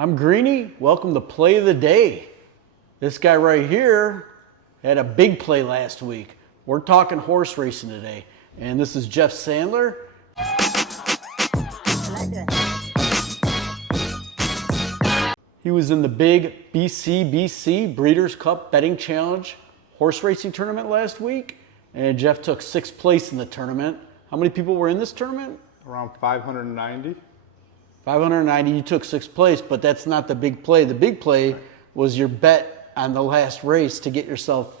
I'm Greeny. Welcome to Play of the Day. This guy right here had a big play last week. We're talking horse racing today. And this is Jeff Sandler. He was in the big BCBC Breeders' Cup Betting Challenge horse racing tournament last week. And Jeff took 6th place in the tournament. How many people were in this tournament? Around 590. 590, you took 6th place, but that's not the big play. The big play was your bet on the last race to get yourself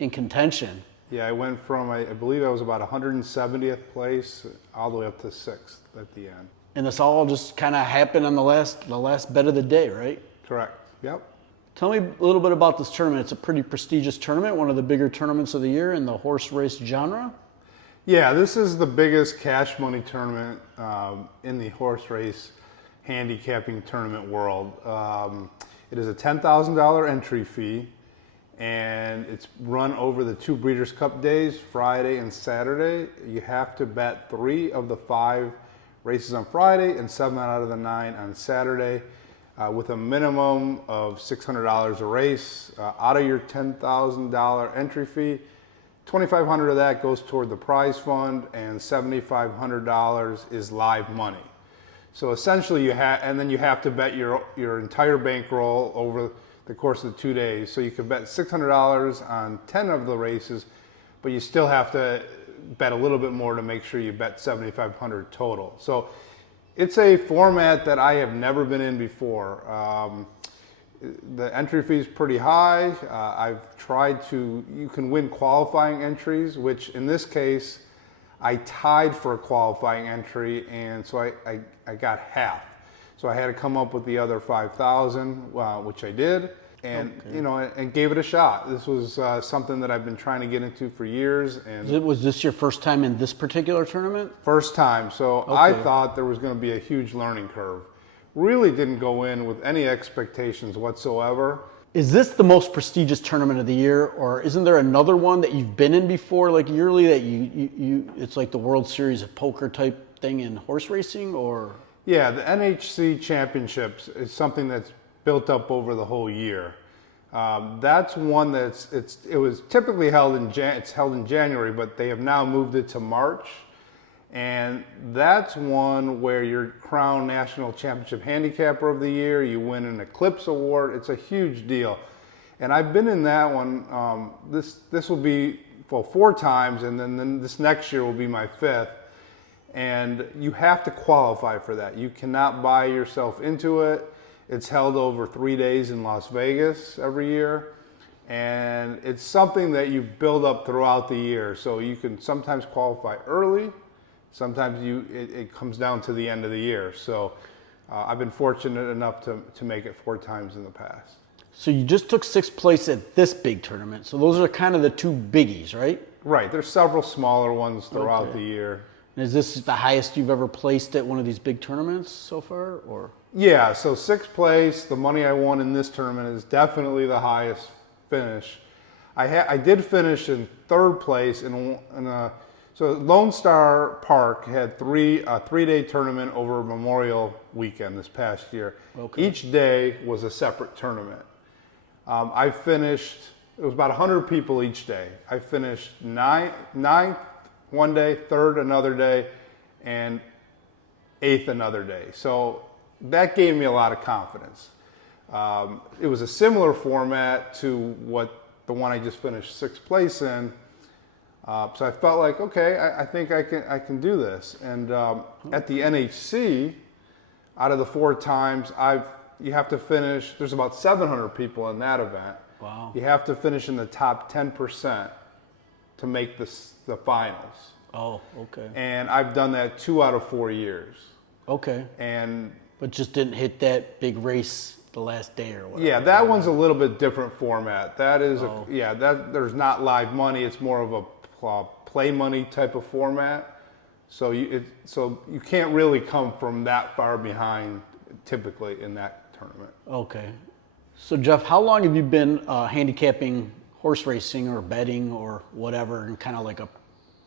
in contention. Yeah, I went from, I believe I was about 170th place all the way up to 6th at the end. And this all just kind of happened on the last bet of the day, right? Correct, yep. Tell me a little bit about this tournament. It's a pretty prestigious tournament, one of the bigger tournaments of the year in the horse race genre. Yeah, this is the biggest cash money tournament in the horse race handicapping tournament world. It is a $10,000 entry fee, and it's run over the 2 Breeders' Cup days, Friday and Saturday. You have to bet 3 of the 5 races on Friday and 7 out of the 9 on Saturday, with a minimum of $600 a race. Out of your $10,000 entry fee, $2,500 of that goes toward the prize fund, and $7,500 is live money. So essentially, you have to bet your entire bankroll over the course of the 2 days. So you could bet $600 on 10 of the races, but you still have to bet a little bit more to make sure you bet $7,500 total. So it's a format that I have never been in before. The entry fee is pretty high. I've tried to, you can win qualifying entries, which in this case, I tied for a qualifying entry, and so I got half. So I had to come up with the other 5,000, which I did, and and gave it a shot. This was something that I've been trying to get into for years. And Was this your first time in this particular tournament? First time. So I thought there was going to be a huge learning curve. Really didn't go in with any expectations whatsoever. Is this the most prestigious tournament of the year, or isn't there another one that you've been in before, like yearly, that you it's like the World Series of Poker type thing in horse racing, or? Yeah, the NHC Championships is something that's built up over the whole year. That's one it was typically held in January, but they have now moved it to March. And that's one where you're crowned National Championship Handicapper of the Year. You win an Eclipse Award. It's a huge deal. And I've been in that one. This will be 4 times, and then this next year will be my 5th. And you have to qualify for that. You cannot buy yourself into it. It's held over 3 days in Las Vegas every year. And it's something that you build up throughout the year. So you can sometimes qualify early. Sometimes it comes down to the end of the year. So I've been fortunate enough to make it 4 times in the past. So you just took 6th place at this big tournament. So those are kind of the 2 biggies, right? Right. There's several smaller ones throughout the year. And is this the highest you've ever placed at one of these big tournaments so far, or? Yeah. So 6th place, the money I won in this tournament is definitely the highest finish. I did finish in 3rd place So Lone Star Park had a 3-day tournament over Memorial Weekend this past year. Okay. Each day was a separate tournament. I finished, it was about 100 people each day. I finished 9th one day, 3rd another day, and 8th another day. So that gave me a lot of confidence. It was a similar format to the one I just finished 6th place in. So I felt like, okay, I think I can do this. And at the NHC, out of the 4 times, you have to finish. There's about 700 people in that event. Wow. You have to finish in the top 10% to make the finals. Oh, okay. And I've done that 2 out of 4 years. Okay. But just didn't hit that big race the last day or whatever. Yeah, that one's a little bit different format. That is, there's not live money. It's more of a play money type of format, so you can't really come from that far behind typically in that tournament. Okay, so Jeff, how long have you been handicapping horse racing or betting or whatever, and kind of like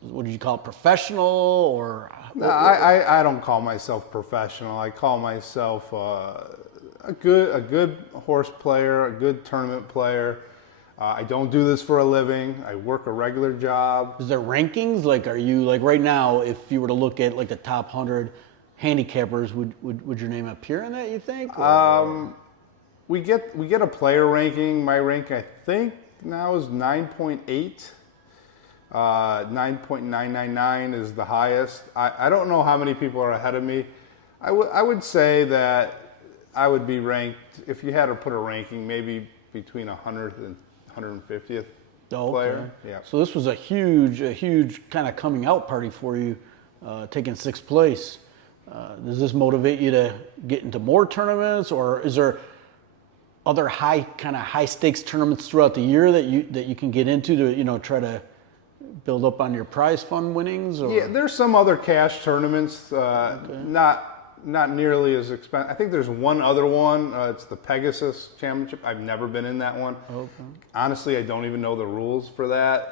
what do you call it, professional or? No, I don't call myself professional. I call myself a good horse player, a good tournament player. I don't do this for a living. I work a regular job. Is there rankings? Like, are you like right now? If you were to look at like the top 100 handicappers, would your name appear in that? You think? We get a player ranking. My rank, I think, now is 9.8. 9.999 is the highest. I don't know how many people are ahead of me. I would say that I would be ranked, if you had to put a ranking, maybe between 100th and 150th player. Yeah. So this was a huge kind of coming out party for you, taking 6th place. Does this motivate you to get into more tournaments, or is there other high stakes tournaments throughout the year that you can get into to try to build up on your prize fund winnings? Or? Yeah, there's some other cash tournaments, not nearly as expensive. I think there's one other one. It's the Pegasus Championship. I've never been in that one. Okay. Honestly, I don't even know the rules for that.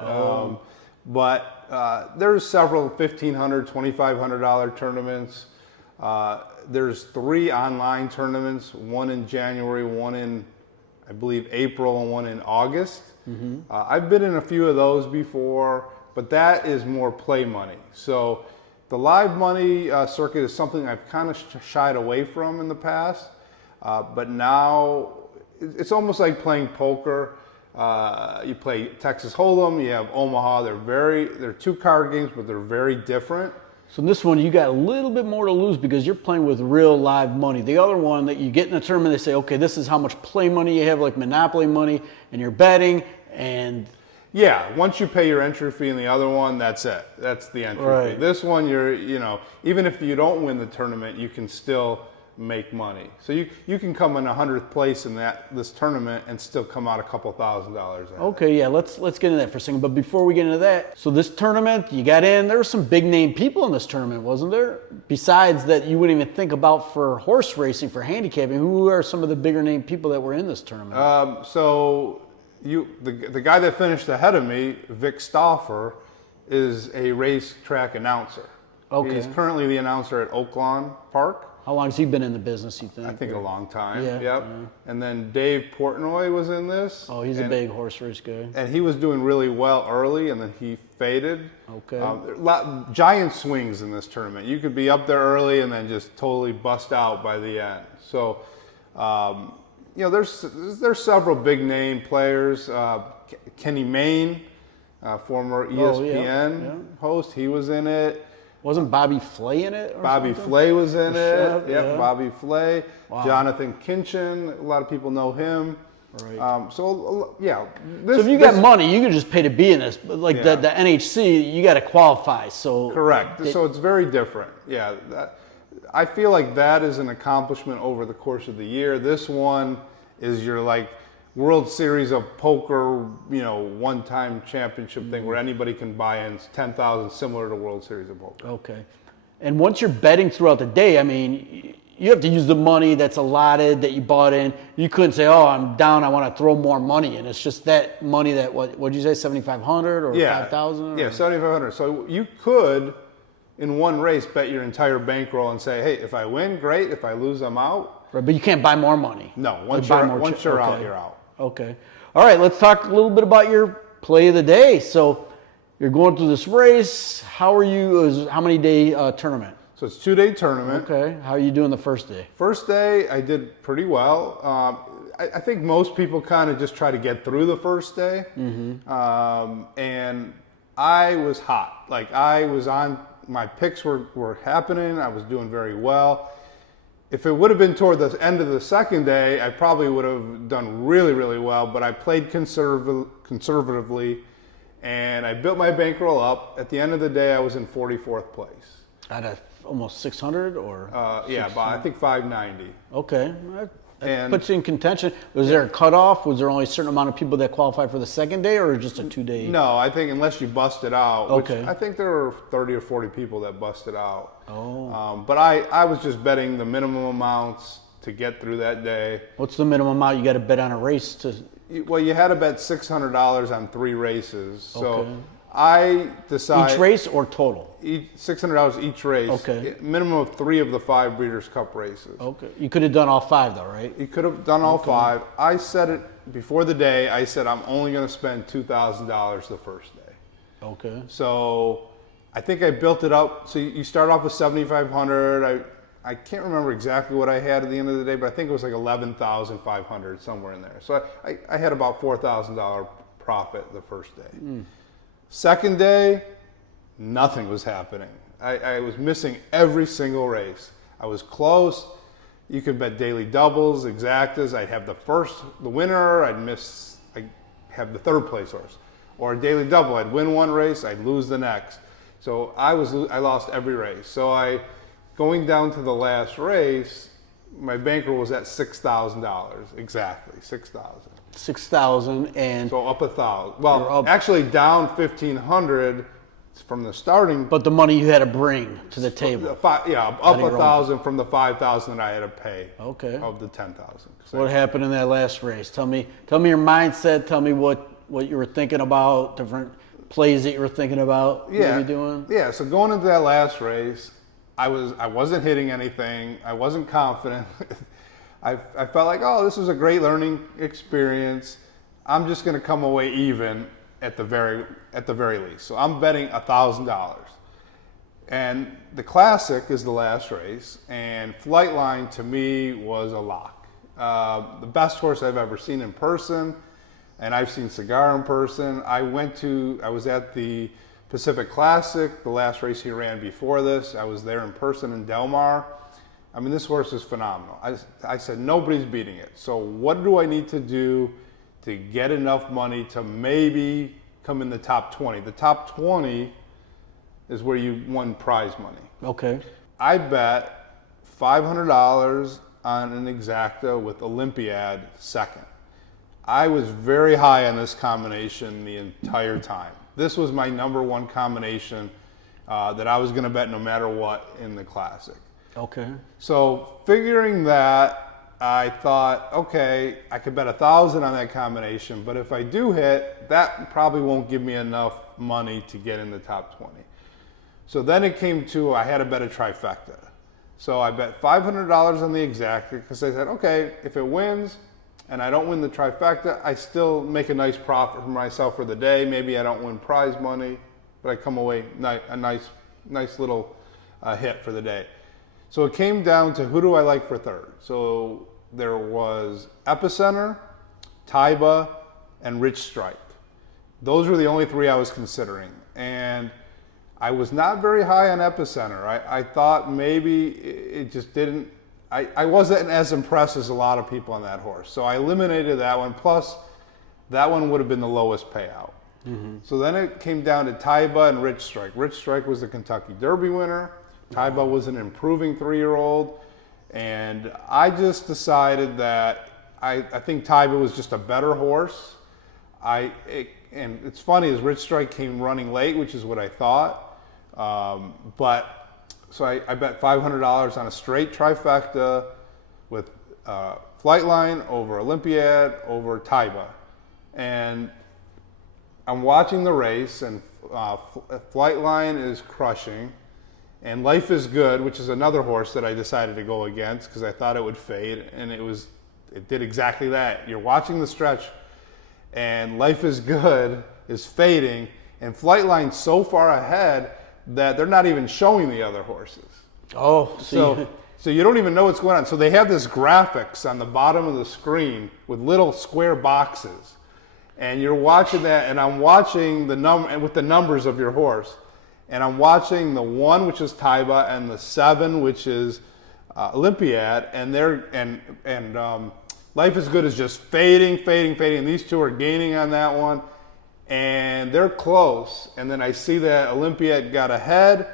But there's several $1,500, $2,500 tournaments. There's 3 online tournaments, one in January, one in, I believe, April, and one in August. Mm-hmm. I've been in a few of those before, but that is more play money. So the live money circuit is something I've kind of shied away from in the past, but now it's almost like playing poker. You play Texas Hold'em, you have Omaha. They're 2 card games, but they're very different. So in this one, you got a little bit more to lose because you're playing with real live money. The other one that you get in a tournament, they say, okay, this is how much play money you have, like Monopoly money, and you're betting, and... Yeah, once you pay your entry fee in the other one, that's it. That's the entry fee. This one, even if you don't win the tournament, you can still make money. So you can come in 100th place in this tournament and still come out a couple $1,000s. Okay, yeah, let's get into that for a second. But before we get into that, so this tournament, you got in, there were some big name people in this tournament, wasn't there? Besides that you wouldn't even think about for horse racing, for handicapping, who are some of the bigger name people that were in this tournament? The guy that finished ahead of me, Vic Stauffer, is a racetrack announcer. Okay. He's currently the announcer at Oaklawn Park. How long has he been in the business, you think? I think a long time. Yeah. Yep. Yeah. And then Dave Portnoy was in this. Oh, he's a big horse race guy. And he was doing really well early, and then he faded. Okay. Giant swings in this tournament. You could be up there early and then just totally bust out by the end. So, there's several big name players. Kenny Mayne, former ESPN host, he was in it. Wasn't Bobby Flay in it? Bobby something? Flay was in Chef, it. Yep, yeah. Bobby Flay. Wow. Jonathan Kinchin, a lot of people know him. Right. So if you got money, you could just pay to be in this. But like the NHC, you got to qualify. So correct. So it's very different. Yeah. I feel like that is an accomplishment over the course of the year. This one is your World Series of Poker, one-time championship thing where anybody can buy in. It's 10,000, similar to World Series of Poker. Okay. And once you're betting throughout the day, I mean, you have to use the money that's allotted that you bought in. You couldn't say, "Oh, I'm down. I want to throw more money in." It's just that money that what'd you say, 7,500 or 5,000? Yeah, 7,500. So you could, in one race, bet your entire bankroll and say, "Hey, if I win, great. If I lose, I'm out." Right, but you can't buy more money. No, once you're out, you're out. Okay. All right, let's talk a little bit about your play of the day. So you're going through this race. How many day tournament? So it's 2-day tournament. Okay. How are you doing the first day? First day, I did pretty well. I think most people kind of just try to get through the first day. Mm-hmm. And I was hot. My picks were happening. I was doing very well. If it would have been toward the end of the second day, I probably would have done really, really well, but I played conservatively, and I built my bankroll up. At the end of the day, I was in 44th place. Out of almost 600 or? Yeah, I think 590. Okay. That puts you in contention. Was there a cutoff? Was there only a certain amount of people that qualified for the second day, or just a 2-day? No, I think unless you busted out, okay. Which I think there were 30 or 40 people that busted out. Oh. But I was just betting the minimum amounts to get through that day. What's the minimum amount you got to bet on a race to? Well, you had to bet $600 on 3 races. So okay. I decided Each race or total? $600 each race. Okay. Minimum of 3 of the 5 Breeders' Cup races. Okay. You could have done all 5 though, right? You could have done all 5. I said it before the day. I said I'm only going to spend $2,000 the first day. Okay. So I think I built it up. So you start off with 7,500. I can't remember exactly what I had at the end of the day, but I think it was like 11,500 somewhere in there. So I had about $4,000 profit the first day. Second day, nothing was happening. I was missing every single race. I was close. You could bet daily doubles, exactas. I'd have the winner. I'd have the third place horse. Or a daily double. I'd win one race. I'd lose the next. So I lost every race. So going down to the last race, my bankroll was at $6,000 exactly. 6,000. 6,000 and. So up 1,000. Well, actually down 1,500 from the starting. But the money you had to bring to the table. Up 1,000 from the 5,000 that I had to pay. Okay. Of the 10,000. What happened in that last race? Tell me your mindset. Tell me what you were thinking about, different plays that you were thinking about maybe doing. Yeah. So going into that last race, I wasn't hitting anything. I wasn't confident. I felt like, oh, this was a great learning experience. I'm just going to come away even at the very least. So I'm betting $1,000. And the Classic is the last race, and Flightline to me was a lock. The best horse I've ever seen in person, and I've seen Cigar in person. I was at the Pacific Classic, the last race he ran before this. I was there in person in Del Mar. I mean, this horse is phenomenal. I said, nobody's beating it. So what do I need to do to get enough money to maybe come in the top 20? The top 20 is where you won prize money. Okay. I bet $500 on an exacta with Olympiad second. I was very high on this combination the entire time. This was my number one combination that I was going to bet no matter what in the Classic. Okay. So figuring that, I thought, okay, I could bet 1,000 on that combination, but if I do hit, that probably won't give me enough money to get in the top 20. So then it came to, I had to bet a trifecta. So I bet $500 on the exacta because I said, okay, if it wins and I don't win the trifecta, I still make a nice profit for myself for the day. Maybe I don't win prize money, but I come away a nice little hit for the day. So it came down to who do I like for third. So there was Epicenter, Taiba, and Rich Strike. Those were the only 3 I was considering. And I was not very high on Epicenter. I thought maybe it just didn't, I wasn't as impressed as a lot of people on that horse. So I eliminated that one. Plus, that one would have been the lowest payout. Mm-hmm. So then it came down to Taiba and Rich Strike. Rich Strike was the Kentucky Derby winner. Taiba was an improving 3-year-old. And I just decided that I think Taiba was just a better horse. And it's funny, as Rich Strike came running late, which is what I thought. So I bet $500 on a straight trifecta with Flightline over Olympiad over Taiba. And I'm watching the race, and Flightline is crushing. And Life is Good, which is another horse that I decided to go against because I thought it would fade, and it did exactly that. You're watching the stretch, and Life is Good is fading, and Flightline's so far ahead that they're not even showing the other horses. Oh, so you don't even know what's going on. So they have this graphics on the bottom of the screen with little square boxes, and you're watching that, and I'm watching with the numbers of your horse. And I'm watching the 1, which is Taiba, and the 7, which is Olympiad, and Life is Good is just fading. And these 2 are gaining on that one, and they're close. And then I see that Olympiad got ahead.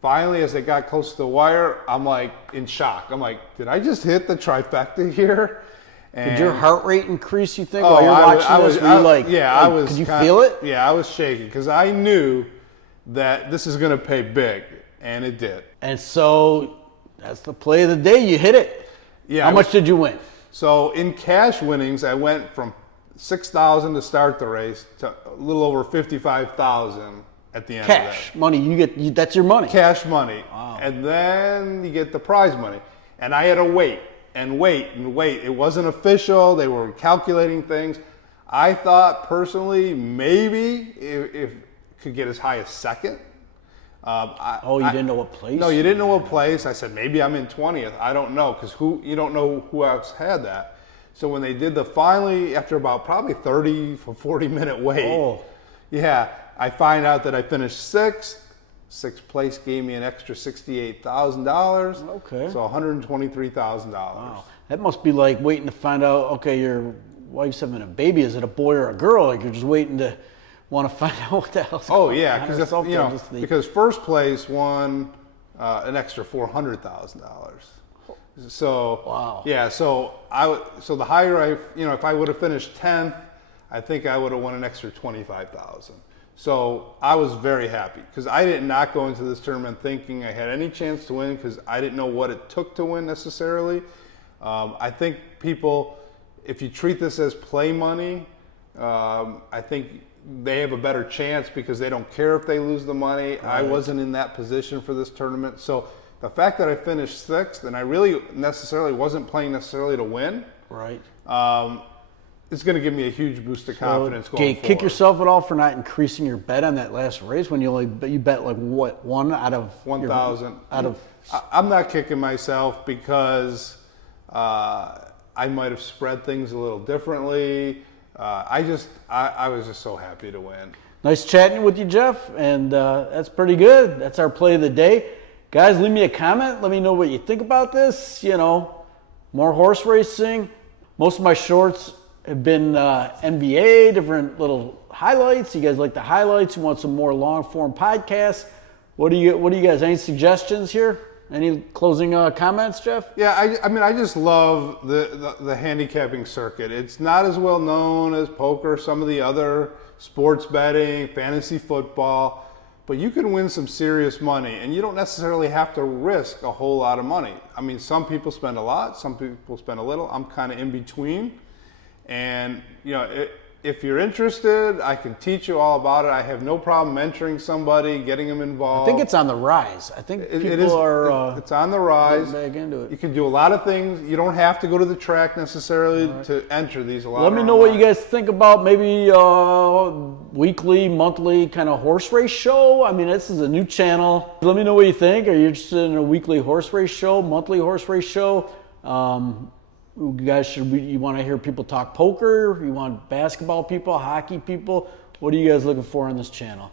Finally, as they got close to the wire, I'm like in shock. I'm like, did I just hit the trifecta here? And did your heart rate increase, you think, while you're watching this? Could you feel it? Yeah, I was shaking because I knew that this is going to pay big, and it did. And so that's the play of the day. You hit it. Yeah. How much did you win? So in cash winnings, I went from $6,000 to start the race to a little over $55,000 at the end Cash of that. money. That's your money. Cash money. Wow. And then you get the prize money. And I had to wait and wait and wait. It wasn't official. They were calculating things. I thought personally maybe if could get as high as second. You didn't know what place? No, you didn't know what place. I said maybe I'm in 20th. I don't know, because you don't know who else had that. So when they did finally, after about probably 30 or 40-minute wait, I find out that I finished sixth. Sixth place gave me an extra $68,000. Okay. So $123,000. Wow. That must be like waiting to find out, okay, your wife's having a baby. Is it a boy or a girl? Like you're just waiting to want to find out what the hell's going on. Because first place won an extra $400,000. So wow. Yeah, so the higher if I would have finished 10th, I think I would have won an extra $25,000. So I was very happy because I did not go into this tournament thinking I had any chance to win because I didn't know what it took to win necessarily. I think people, if you treat this as play money, I think they have a better chance because they don't care if they lose the money. Right. I wasn't in that position for this tournament. So the fact that I finished sixth and I really necessarily wasn't playing necessarily to win. Right. It's going to give me a huge boost of confidence going forward. Kick yourself at all for not increasing your bet on that last race when you bet like what, one out of 1,000 out of. I'm not kicking myself because I might have spread things a little differently. I was just so happy to win. Nice chatting with you, Jeff, and that's pretty good. That's our play of the day. Guys, leave me a comment. Let me know what you think about this. More horse racing. Most of my shorts have been NBA, different little highlights. You guys like the highlights? You want some more long-form podcasts? What do you guys? Any suggestions here? Any closing comments, Jeff? Yeah, I just love the handicapping circuit. It's not as well known as poker, some of the other sports betting, fantasy football, but you can win some serious money, and you don't necessarily have to risk a whole lot of money. I mean, some people spend a lot, some people spend a little. I'm kind of in between, and if you're interested, I can teach you all about it. I have no problem mentoring somebody, getting them involved. I think it's on the rise. I think people are. It's on the rise. Back into it. You can do a lot of things. You don't have to go to the track necessarily to enter these. Let me know what you guys think about maybe weekly, monthly kind of horse race show. I mean, this is a new channel. Let me know what you think. Are you interested in a weekly horse race show, monthly horse race show? You guys, you want to hear people talk poker? You want basketball people, hockey people? What are you guys looking for on this channel?